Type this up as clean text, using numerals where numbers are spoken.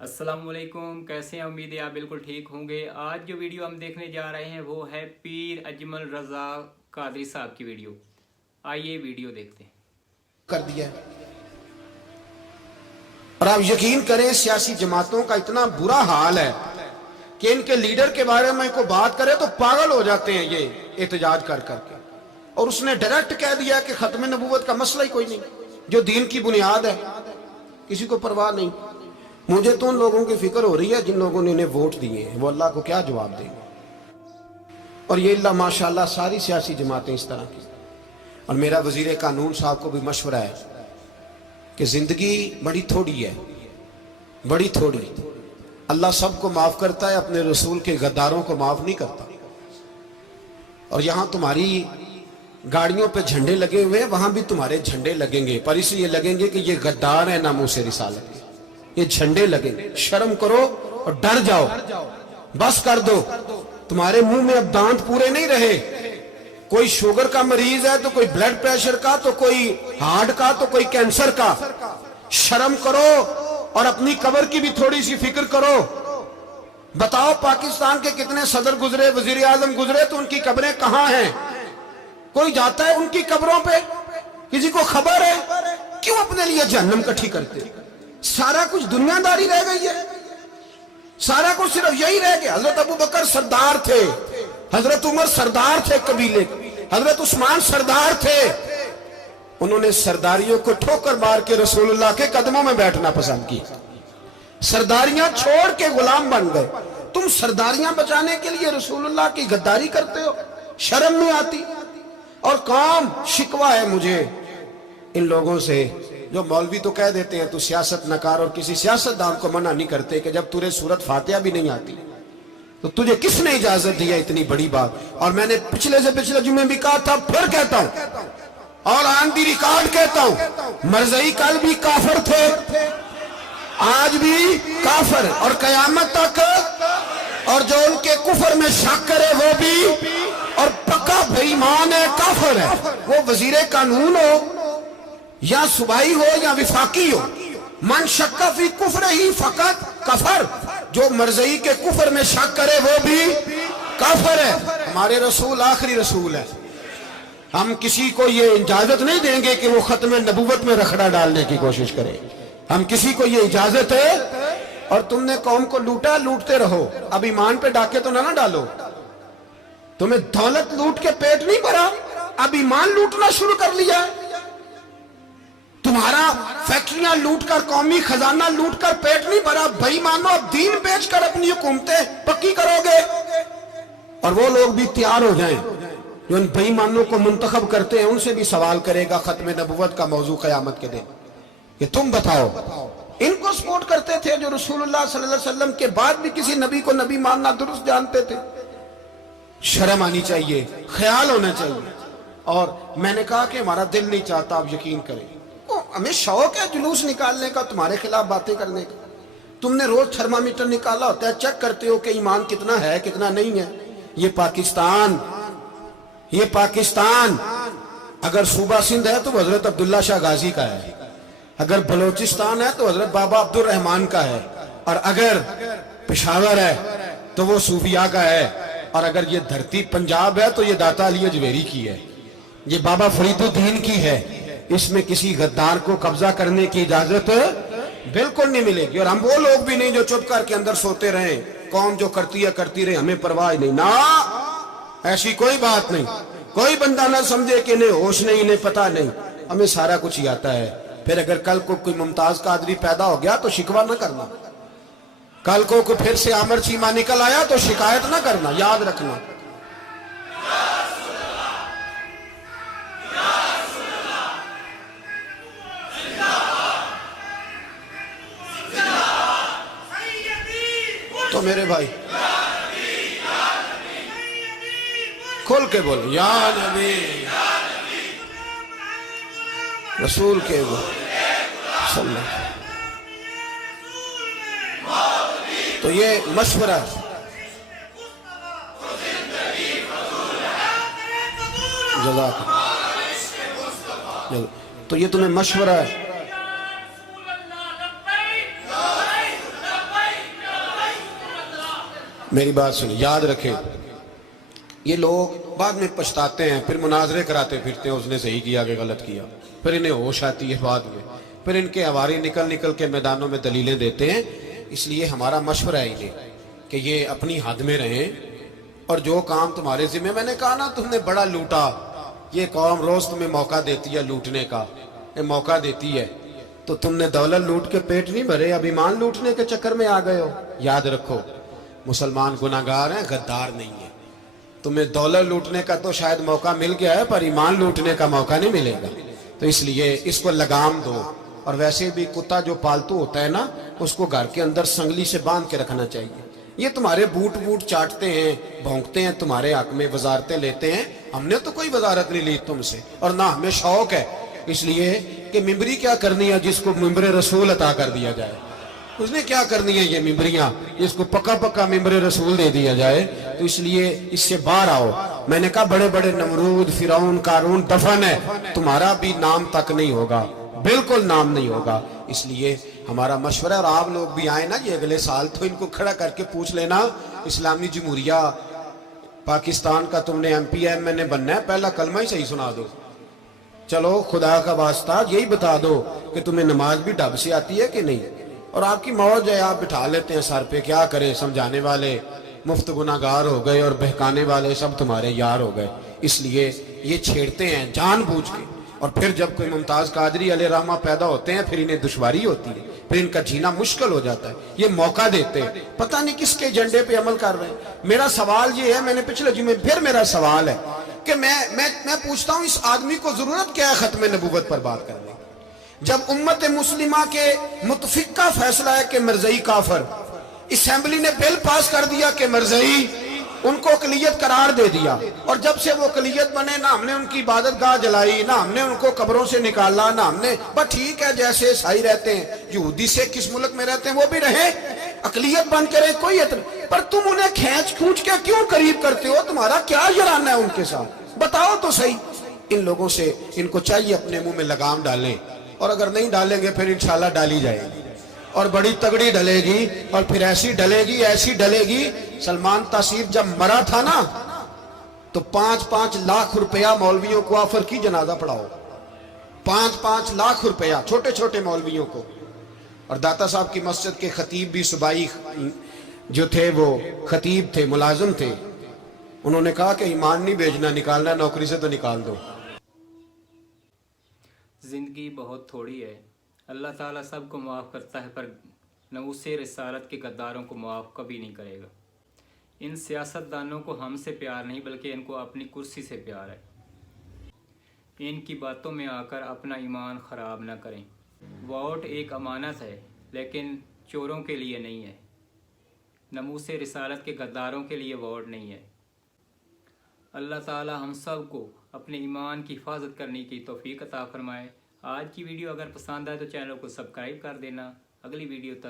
अस्सलाम वालेकुम, कैसे हैं? उम्मीद है आप बिल्कुल ठीक होंगे। आज जो वीडियो हम देखने जा रहे हैं वो है पीर अजमल रज़ा कादरी साहब की वीडियो। आइए वीडियो देखते हैं। कर दिया है। और आप यकीन करें सियासी जमातों का इतना बुरा हाल है कि इनके लीडर के बारे में कोई बात करे तो पागल हो जाते हैं ये एहतजाज कर करके। और उसने डायरेक्ट कह दिया कि खत्म नबूवत का मसला ही कोई नहीं, जो दीन की बुनियाद है, किसी को परवाह नहीं। मुझे तो उन लोगों की फिक्र हो रही है जिन लोगों ने इन्हें वोट दिए हैं, वो अल्लाह को क्या जवाब देंगे। और ये अल्लाह माशाल्लाह सारी सियासी जमातें इस तरह की। और मेरा वजीर कानून साहब को भी मशवरा है कि जिंदगी बड़ी थोड़ी है, बड़ी थोड़ी। अल्लाह सबको माफ करता है, अपने रसूल के गद्दारों को माफ नहीं करता। और यहां तुम्हारी गाड़ियों पे झंडे लगे हुए हैं, वहां भी तुम्हारे झंडे लगेंगे, पर इसलिए लगेंगे कि ये गद्दार है नामूस रिसालत के। ये झंडे लगेंगे। शर्म करो और डर जाओ, बस कर दो। तुम्हारे मुंह में अब दांत पूरे नहीं रहे। कोई शुगर का मरीज है तो कोई ब्लड प्रेशर का, तो कोई हार्ट का, तो कोई कैंसर का। शर्म करो और अपनी कब्र की भी थोड़ी सी फिक्र करो। बताओ पाकिस्तान के कितने सदर गुजरे, वजीर आजम गुजरे, तो उनकी कब्रें कहां हैं? कोई जाता है उनकी कब्रों पे? किसी को खबर है? क्यों अपने लिए जहन्नम इकट्ठी करते? सारा कुछ दुनियादारी रह गई है, सारा कुछ सिर्फ यही रह गया। हजरत अबू बकर सरदार थे, हजरत उमर सरदार थे कबीले, हजरत उस्मान सरदार थे। उन्होंने सरदारियों को ठोकर मार के रसूलुल्लाह के कदमों में बैठना पसंद किया। सरदारियां छोड़ के गुलाम बन गए। तुम सरदारियां बचाने के लिए रसूलुल्लाह की गद्दारी करते हो, शर्म नहीं आती। और काम शिकवा है मुझे इन लोगों से जो मौलवी तो कह देते हैं तू सियासत नकार, और किसी सियासतदान को मना नहीं करते कि जब तुझे सूरत फातिहा भी नहीं आती तो तुझे किसने इजाजत दी है इतनी बड़ी बात। और मैंने पिछले से पिछले जुम्मे भी कहा था, फिर कहता हूं और ऑन दी रिकॉर्ड कहता हूं, मरज़ई कल भी काफिर थे, आज भी काफिर और कयामत तक। और जो उनके कुफर में शक करे वो भी, और पक्का बेईमान है, काफिर है। वो वजीर कानून हो या सुबाई हो या विफाकी हो, मन शक्का फी कुफर ही फकत कफर। जो मरज़ई के कुफर में शक करे वो भी काफिर है। हमारे रसूल आखिरी रसूल है। हम किसी को ये इजाजत नहीं देंगे कि वो खत्म नबूवत में रखड़ा डालने की कोशिश करे। हम किसी को ये इजाजत है। और तुमने कौम को लूटा, लूटते रहो, अब ईमान पे डाके तो ना डालो। तुम्हें दौलत लूट के पेट नहीं भरा, अब ईमान लूटना शुरू कर लिया। तुम्हारा फैक्ट्रियां लूटकर, कौमी खजाना लूटकर पेट नहीं भरा। भाई मानो अब दीन बेचकर अपनी हुकूमतें पक्की करोगे। और वो लोग भी तैयार हो जाएं जो इन बेईमानों को मुंतखब करते हैं, उनसे भी सवाल करेगा खत्म नबूवत का मौजू कयामत के दिन कि तुम बताओ। इनको सपोर्ट करते थे जो रसूलुल्लाह सल्लल्लाहु अलैहि वसल्लम के बाद भी किसी नबी को नबी मानना दुरुस्त जानते थे। शर्म आनी चाहिए, ख्याल होना चाहिए। और मैंने कहा कि हमारा दिल नहीं चाहता, आप यकीन करें, हमें शौक है जुलूस निकालने का, तुम्हारे खिलाफ बातें करने का। तुमने रोज थर्मामीटर निकाला होता है, चेक करते हो कि ईमान कितना है कितना नहीं है। ये पाकिस्तान अगर सूबा सिंध है तो हजरत अब्दुल्ला शाह गाजी का है, अगर बलोचिस्तान है तो हजरत बाबा अब्दुल रहमान का है, और अगर पेशावर है तो वो सूफिया का है, और अगर ये धरती पंजाब है तो ये दाता अली अजमेरी की है, ये बाबा फरीदुद्दीन की है। इसमें किसी गद्दार को कब्जा करने की इजाजत बिल्कुल नहीं मिलेगी। और हम वो लोग भी नहीं जो चुप करके अंदर सोते रहे, कौम जो करती है करती रहे, हमें परवाह नहीं ना। ऐसी कोई बात नहीं। कोई बंदा ना समझे कि इन्हें होश नहीं, इन्हें पता नहीं, हमें सारा कुछ ही आता है। फिर अगर कल को कोई मुमताज कादरी पैदा हो गया तो शिकवा ना करना। कल को कोई फिर से आमर चीमा निकल आया तो शिकायत ना करना, याद रखना। तो मेरे भाई खोल के बोल, या नबी रसूल के बोल। तो ये मशवरा, तो ये तुम्हें मशवरा है। मेरी बात सुनिए, याद रखें, ये लोग बाद में पछताते हैं, फिर मुनाजरे कराते फिरते हैं, उसने सही किया कि गलत किया, फिर इन्हें होश आती है बाद में, फिर इनके हवारी निकल निकल के मैदानों में दलीलें देते हैं। इसलिए हमारा मशवरा है इन्हें कि ये अपनी हद में रहें और जो काम तुम्हारे जिम्मे, मैंने कहा ना तुमने बड़ा लूटा, ये कौम रोज तुम्हें मौका देती है लूटने का, ये मौका देती है, तो तुमने दौलत लूट के पेट नहीं भरे, अब ईमान लूटने के चक्कर में आ गए हो। याद रखो, मुसलमान गुनाहगार हैं, गद्दार नहीं है। तुम्हें दौलत लूटने का तो शायद मौका मिल गया है, पर ईमान लूटने का मौका नहीं मिलेगा। तो इसलिए इसको लगाम दो। और वैसे भी कुत्ता जो पालतू होता है ना, उसको घर के अंदर संगली से बांध के रखना चाहिए। ये तुम्हारे बूट बूट चाटते हैं, भौंकते हैं, तुम्हारे हक में वजारतें लेते हैं। हमने तो कोई वजारत नहीं ली तुमसे, और ना हमें शौक है इसलिए कि मिंबरी क्या करनी है जिसको मिंबर रसूल अता कर दिया जाए। उसने क्या करनी है ये मिंबरियां, इसको पक्का पक्का मिंबर रसूल दे दिया जाए। तो इसलिए इससे बाहर आओ। मैंने कहा बड़े बड़े नमरूद, फिरौन, कारून दफन है, तुम्हारा भी नाम तक नहीं होगा, बिल्कुल नाम नहीं होगा। इसलिए हमारा मशवरा, और आप लोग भी आए ना ये अगले साल, तो इनको खड़ा करके पूछ लेना, इस्लामी जमहूरिया पाकिस्तान का तुमने MPM बनना है, पहला कलमा ही सही सुना दो। चलो खुदा का वास्ता यही बता दो कि तुम्हें नमाज भी ढब से आती है कि नहीं। और आपकी मौज है, आप बिठा लेते हैं सर पे, क्या करें, समझाने वाले मुफ्त गुनाहगार हो गए और बहकाने वाले सब तुम्हारे यार हो गए। इसलिए ये छेड़ते हैं जानबूझ के। और फिर जब कोई मुमताज कादरी अलैहिर्रहमा पैदा होते हैं, फिर इन्हें दुश्वारी होती है, फिर इनका जीना मुश्किल हो जाता है। ये मौका देते हैं, पता नहीं किसके एजेंडे पे अमल कर रहे हैं। मेरा सवाल ये है, मैंने पिछले जुमे फिर मेरा सवाल है कि मैं पूछता हूं, इस आदमी को जरूरत क्या है खत्म नबूवत पर बात करने की, जब उम्मत मुस्लिमा के मुतफिक का फैसला है कि मिर्जई काफर, असेंबली ने बिल पास कर दिया कि मिर्जई, उनको अकलियत करार दे दिया। और जब से वो अकलियत बने, ना हमने उनकी इबादत गाह जलाई, ना हमने उनको कब्रों से निकाला, ना हमने, बस ठीक है जैसे ईसाई रहते हैं, यहूदी से किस मुल्क में रहते हैं वो भी रहे, अकलियत बन करे, कोई पर तुम उन्हें खींच खूंच के क्यों करीब करते हो? तुम्हारा क्या जराना है उनके साथ, बताओ तो सही। इन लोगों से, इनको चाहिए अपने मुंह में लगाम डालें, और अगर नहीं डालेंगे फिर इंशाल्लाह डाली जाएगी, और बड़ी तगड़ी डलेगी, और फिर ऐसी डलेगी, ऐसी डलेगी। सलमान तासीर जब मरा था ना, तो 5-5 लाख रुपया मौलवियों को ऑफर की, जनाजा पढ़ाओ, 5-5 लाख रुपया छोटे छोटे मौलवियों को। और दाता साहब की मस्जिद के खतीब भी सुबाई जो थे, वो खतीब थे, मुलाजिम थे, उन्होंने कहा कि ईमान नहीं भेजना, निकालना नौकरी से तो निकाल दो। ज़िंदगी बहुत थोड़ी है, अल्लाह ताला सबको माफ़ करता है, पर नवूसे रिसालत के गद्दारों को माफ़ कभी नहीं करेगा। इन सियासतदानों को हमसे प्यार नहीं, बल्कि इनको अपनी कुर्सी से प्यार है। इनकी बातों में आकर अपना ईमान ख़राब न करें। वोट एक अमानत है, लेकिन चोरों के लिए नहीं है, नमूसे रिसालत के गद्दारों के लिए वोट नहीं है। अल्लाह ताला हम सब को अपने ईमान की हिफाजत करने की तौफीक अता फरमाए। आज की वीडियो अगर पसंद आए तो चैनल को सब्सक्राइब कर देना। अगली वीडियो तक